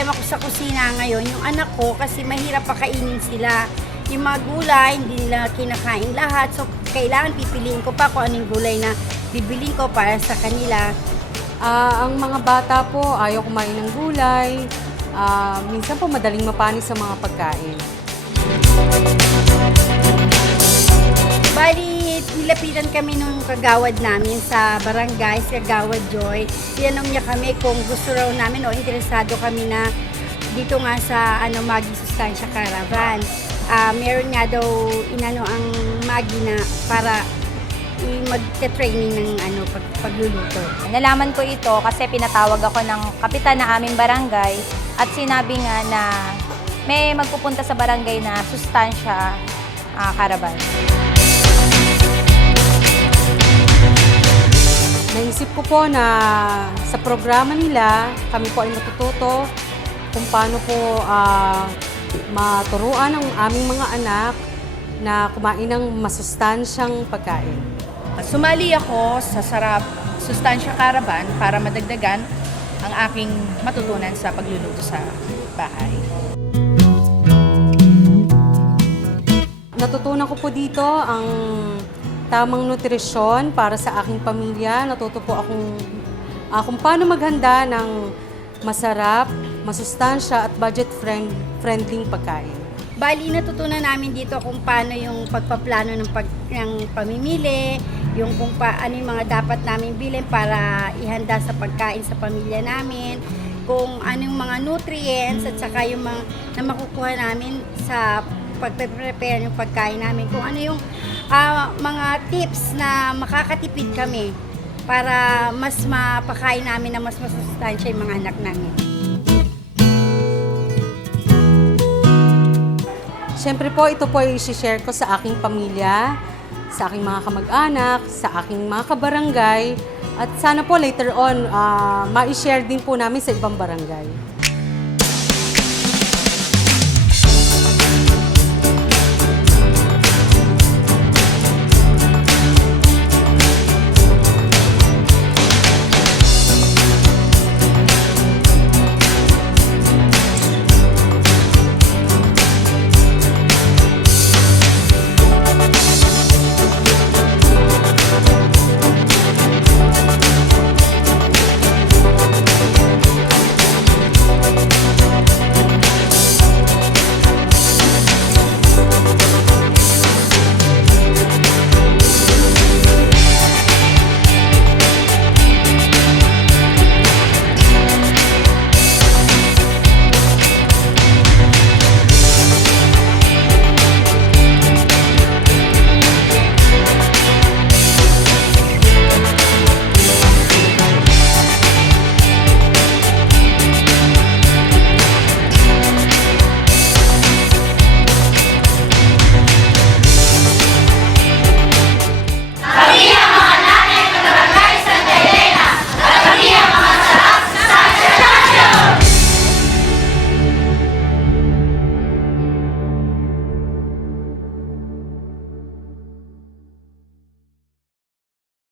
problema ko sa kusina ngayon, yung anak ko, kasi mahirap pakainin sila. Yung mga gulay, hindi nila kinakain lahat. So, kailangan pipiliin ko pa kung anong gulay na bibiling ko para sa kanila. Ah, ang mga bata po ayaw kumain ng gulay. Ah, minsan po madaling mapanis sa mga pagkain. Bali, nilapitan kami nung kagawad namin sa barangay, sa Kagawad Joy. Tinanong niya kami kung gusto raw namin o interesado kami na dito nga sa ano Magi Sustansya Caravan. Ah, meron nga daw inano ang Magi na para magte-training ng ano pag, pagluluto. Nalaman ko ito kasi pinatawag ako ng kapitan na aming barangay at sinabi nga na may magpupunta sa barangay na sustansya ah, caravan. Naisip ko po na sa programa nila, kami po ay natututo kung paano po ah, maturuan ang aming mga anak na kumain ng masustansyang pagkain. Sumali ako sa Sarap Sustansya Caravan para madagdagan ang aking matutunan sa pagluluto sa bahay. Natutunan ko po dito ang tamang nutrisyon para sa aking pamilya. Natuto po akong ah, kung paano maghanda ng masarap, masustansya at budget friend, friendly pagkain. Bali, natutunan namin dito kung paano yung pagpaplano ng, pag, ng pamimili, yung kung pa, ano yung mga dapat namin bilhin para ihanda sa pagkain sa pamilya namin, kung anong mga nutrients at saka yung mga na makukuha namin sa pagpe-prepare ng pagkain namin, kung ano yung ah, mga tips na makakatipid kami para mas mapakain namin na mas masustansya yung mga anak namin. Siyempre po, ito po ay isi-share ko sa aking pamilya, sa aking mga kamag-anak, sa aking mga kabarangay, at sana po later on, ah, ma-share din po namin sa ibang barangay.